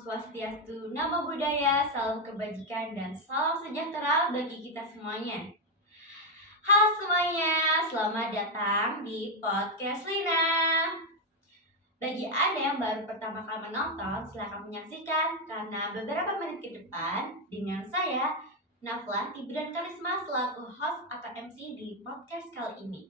Swastiastu, Namo Buddhaya, salam kebajikan dan salam sejahtera bagi kita semuanya. Halo semuanya, selamat datang di podcast Lina. Bagi Anda yang baru pertama kali menonton, silakan menyaksikan karena beberapa menit ke depan dengan saya, Nafla Tibran Karisma selaku host atau MC di podcast kali ini.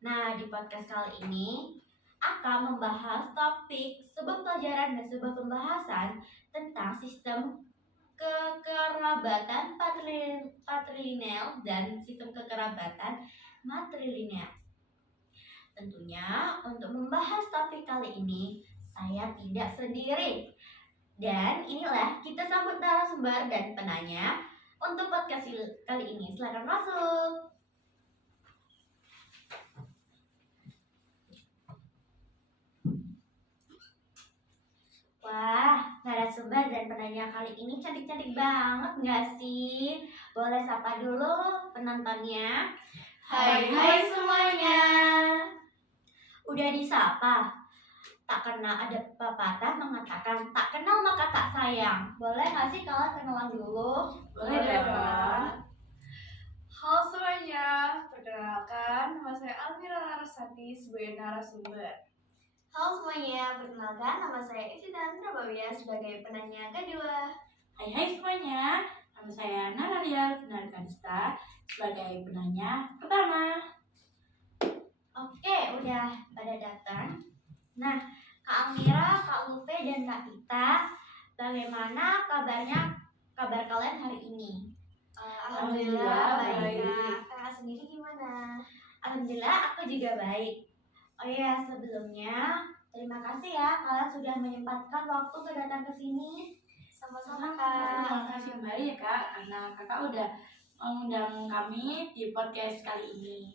Nah, di podcast kali ini akan membahas topik sebuah pelajaran dan sebuah pembahasan tentang sistem kekerabatan patrilineal dan sistem kekerabatan matrilineal. Tentunya untuk membahas topik kali ini saya tidak sendiri. Dan inilah kita sambut narasumber dan penanya untuk podcast kali ini. Silakan masuk. Wah, narasumber dan penanya kali ini cantik-cantik banget nggak sih? Boleh sapa dulu penontonnya. Hai semuanya. Udah disapa? Tak kenal, ada pepatah mengatakan tak kenal maka tak sayang. Boleh nggak sih kalian kenalan dulu? Boleh dong. Halo semuanya, perkenalkan nama saya Almira Larasati sebagai narasumber. Halo semuanya, perkenalkan nama saya Evita Antrabawia sebagai penanya kedua. Hai semuanya, nama saya Nararia Narkanista sebagai penanya pertama. Oke, udah pada datang. Nah, Kak Amira, Kak Lupe, dan Kak Ita, bagaimana kabar kalian hari ini? Alhamdulillah baik. baik. Kakak sendiri gimana? Alhamdulillah, aku juga baik. Oh iya, sebelumnya terima kasih ya kalian sudah menyempatkan waktu datang ke sini. Sama-sama Terima Kak. kasih kembali ya Kak, karena Kakak udah mengundang kami di podcast kali ini.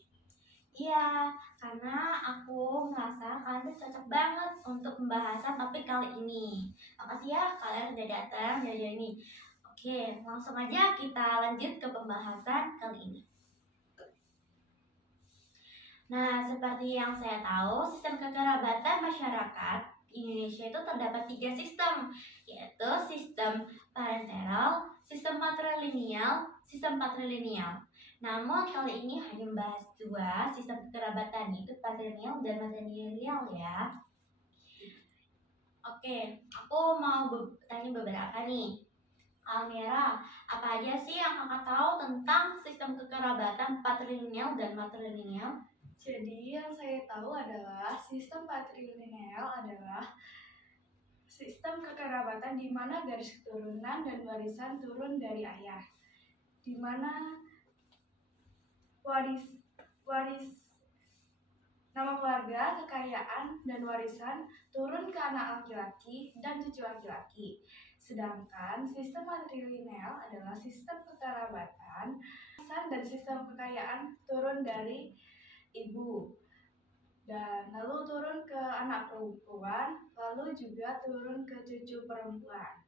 Iya, karena aku merasa kalian tuh cocok banget untuk pembahasan topik kali ini. Makasih ya kalian sudah datang dari ini. Oke, langsung aja kita lanjut ke pembahasan kali ini. Nah, seperti yang saya tahu, sistem kekerabatan masyarakat di Indonesia itu terdapat 3 sistem, yaitu sistem parenteral, sistem matrilineal, sistem patrilineal. Namun kali ini hanya membahas 2 sistem kekerabatan, yaitu patrilineal dan matrilineal ya. Oke, aku mau tanya beberapa nih. Almira, apa aja sih yang kakak tahu tentang sistem kekerabatan patrilineal dan matrilineal? Jadi yang saya tahu adalah sistem patrilineal adalah sistem kekerabatan di mana garis keturunan dan warisan turun dari ayah, di mana waris nama keluarga, kekayaan, dan warisan turun ke anak laki-laki dan cucu laki-laki. Sedangkan sistem matrilineal adalah sistem kekerabatan dan sistem kekayaan turun dari ibu dan lalu turun ke anak perempuan, lalu juga turun ke cucu perempuan.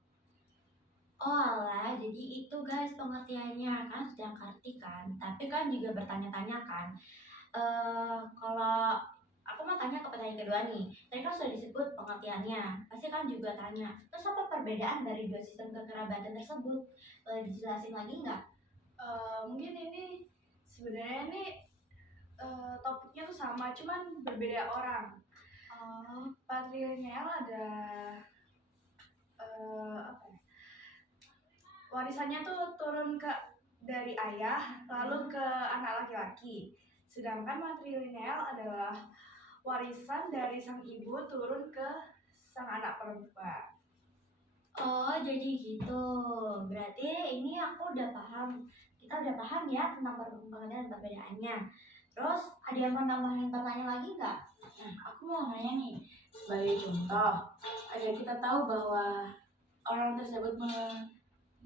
Oh alah, jadi itu guys pengertiannya kan sudah ngerti kan, tapi kan juga bertanya-tanya kan. Kalau aku mau tanya ke pertanyaan kedua nih, tadi kan sudah disebut pengertiannya, pasti kan juga tanya, terus apa perbedaan dari 2 sistem kekerabatan tersebut? Dijelasin lagi nggak? Mungkin ini sebenarnya ini topiknya tuh sama, cuman berbeda orang. Patrilineal ada apa ya? Warisannya tuh turun dari ayah lalu ke anak laki-laki. Sedangkan matrilineal adalah warisan dari sang ibu turun ke sang anak perempuan. Oh jadi gitu, berarti ini aku udah paham, kita udah paham ya tentang perbedaan dan perbedaannya. Terus ada yang mau nambahin pertanyaan lagi nggak? Nah, aku mau nanya nih, sebagai contoh, agar kita tahu bahwa orang tersebut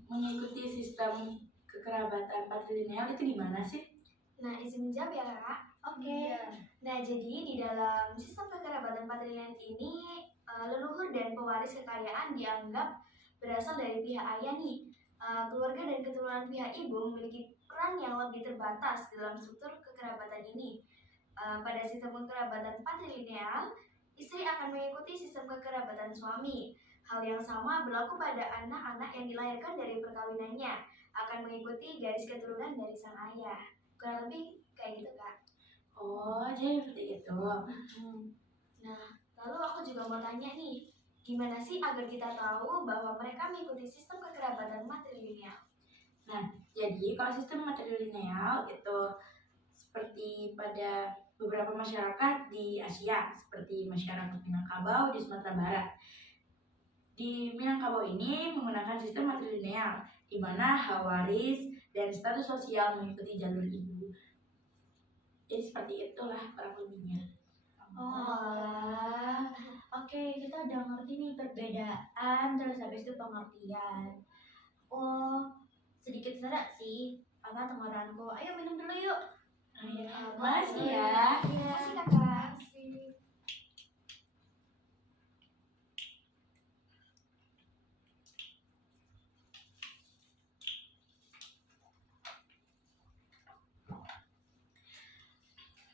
mengikuti sistem kekerabatan patrilineal itu di mana sih? Nah, izin menjawab ya Kak. Oke. Iya. Nah, jadi di dalam sistem kekerabatan patrilineal ini leluhur dan pewaris kekayaan dianggap berasal dari pihak ayah nih. Keluarga dan keturunan pihak ibu memiliki peran yang lebih terbatas dalam struktur kekerabatan ini. Pada sistem kekerabatan patrilineal, istri akan mengikuti sistem kekerabatan suami. Hal yang sama berlaku pada anak-anak yang dilahirkan dari perkawinannya, akan mengikuti garis keturunan dari sang ayah. Kurang lebih kayak gitu, Kak. Oh, jadi seperti itu. Nah, lalu aku juga mau tanya nih, gimana sih agar kita tahu bahwa mereka mengikuti sistem kekerabatan matrilineal? Jadi kalau sistem matrilineal itu seperti pada beberapa masyarakat di Asia, seperti masyarakat Minangkabau di Sumatera Barat. Di Minangkabau ini menggunakan sistem matrilineal, di mana hak waris dan status sosial mengikuti jalur ibu. Jadi seperti itulah kurang lebihnya. Oh, oke, kita udah ngerti nih perbedaan, terus habis itu pengertian. Oh, sedikit serak sih, apa tenggorokanku. Ayo minum dulu yuk. Makasih ya. Terima kasih, Kakak.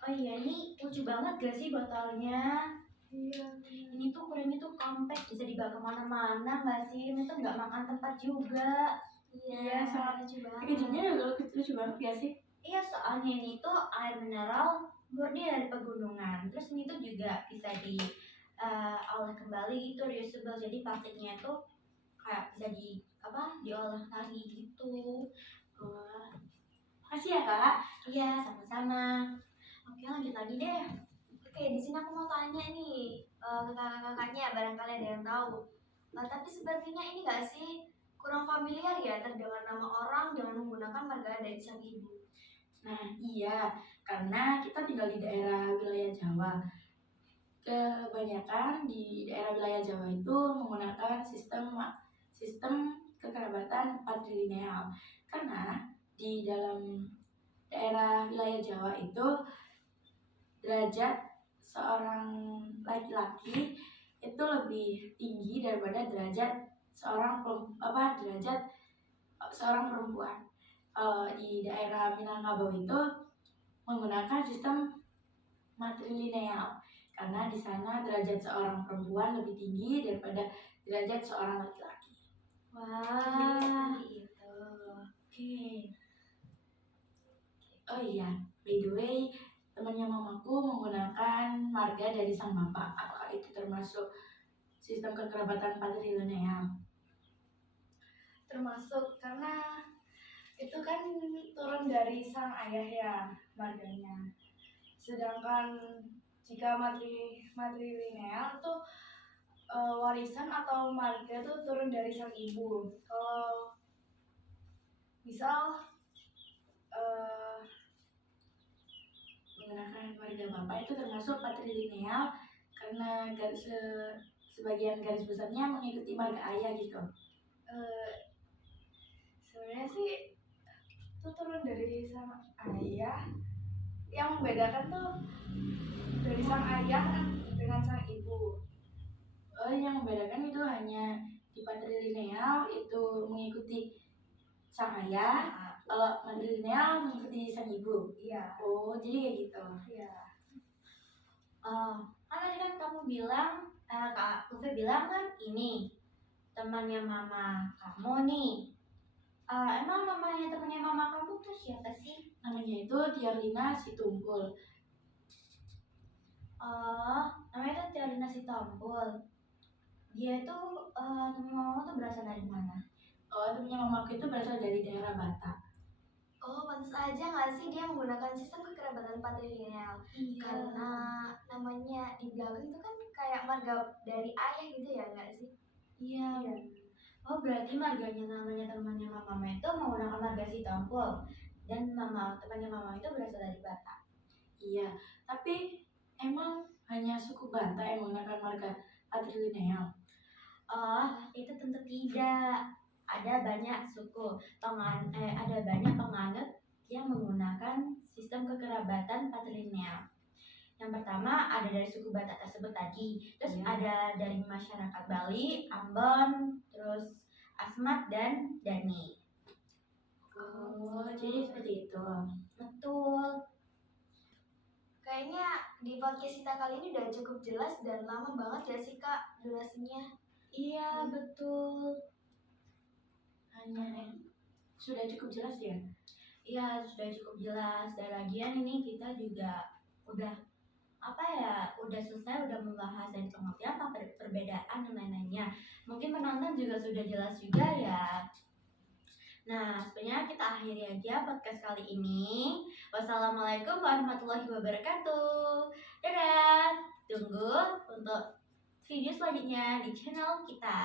Oh iya, ini lucu banget gak sih botolnya? Iya. Ini tuh ukurannya tuh compact, bisa dibawa kemana-mana gak sih? Ini tuh nggak makan tempat juga. Iya, sangat lucu banget. packagingnya juga lucu banget ya sih. Iya, soalnya ini tuh air mineral murni dari pegunungan. Terus ini tuh juga bisa diolah kembali gitu, reusable. Jadi plastiknya tuh kayak bisa diolah lagi gitu. Wah, makasih ya kak. Iya, sama-sama. Oke, lanjut lagi deh. Oke, di sini aku mau tanya nih ke kakak-kakaknya, barangkali ada yang tahu. Tapi sepertinya ini nggak sih kurang familiar ya terdengar nama orang dengan menggunakan marga dari sang ibu. Nah iya, karena kita tinggal di daerah wilayah Jawa. Kebanyakan di daerah wilayah Jawa itu menggunakan sistem kekerabatan patrilineal. Karena di dalam daerah wilayah Jawa itu derajat seorang laki-laki itu lebih tinggi daripada derajat seorang perempuan. Di daerah Minangkabau itu menggunakan sistem matrilineal karena di sana derajat seorang perempuan lebih tinggi daripada derajat seorang laki-laki. Jadi seperti itu. Oke. Oh iya, by the way, temannya mamaku menggunakan marga dari sang bapak. Apakah itu termasuk sistem kekerabatan patrilineal? Termasuk karena itu kan turun dari sang ayah ya marganya. Sedangkan jika matrilineal tuh warisan atau marga tuh turun dari sang ibu. Kalau misal Menggunakan marga bapak itu termasuk patrilineal karena sebagian garis besarnya mengikuti marga ayah gitu. sebenarnya sih itu turun dari sang ayah. Yang membedakan tuh dari sang ayah dengan sang ibu. Yang membedakan itu hanya di patrilineal itu mengikuti sang ayah, kalau matrilineal mengikuti sang ibu. Iya. Oh, jadi kayak gitu. Iya. Kan tadi kan kamu bilang, Kak Ufe bilang kan ini temannya mama kamu nih. Emang namanya temannya mama kamu tuh siapa sih? Namanya itu Tiarlina Situmpul. Namanya tuh Tiarina Sitompul. Dia tuh temannya mama tuh berasal dari mana? Temannya mamaku itu berasal dari daerah Batak. Oh, pantas aja nggak sih dia menggunakan sistem kekerabatan patrilineal? Karena namanya di belakang itu kan kayak marga dari ayah gitu ya, nggak sih? Iya. Oh, berarti marganya namanya temannya mama itu menggunakan marga Sitompul. Dan temannya mama itu berasal dari Batak. Iya, tapi emang hanya suku Batak yang menggunakan marga patrilineal. Itu tentu tidak. Ada banyak ada banyak penganut yang menggunakan sistem kekerabatan patrilineal. Yang pertama ada dari suku Batak tersebut tadi, terus ada dari masyarakat Bali, Ambon, terus Asmat dan Dani. Oh, jadi seperti itu. Betul. Kayaknya di podcast kita kali ini udah cukup jelas dan lama banget ya sih Kak durasinya. Iya, betul. Hanya sudah cukup jelas ya? Iya, sudah cukup jelas. Dan lagian ini kita juga udah udah selesai, udah membahas dan mengerti apa perbedaan dan lain-lainnya. Mungkin penonton juga sudah jelas juga ya. Nah, sebenarnya kita akhiri aja podcast kali ini. Wassalamualaikum warahmatullahi wabarakatuh. Dadah. Tunggu untuk video selanjutnya di channel kita.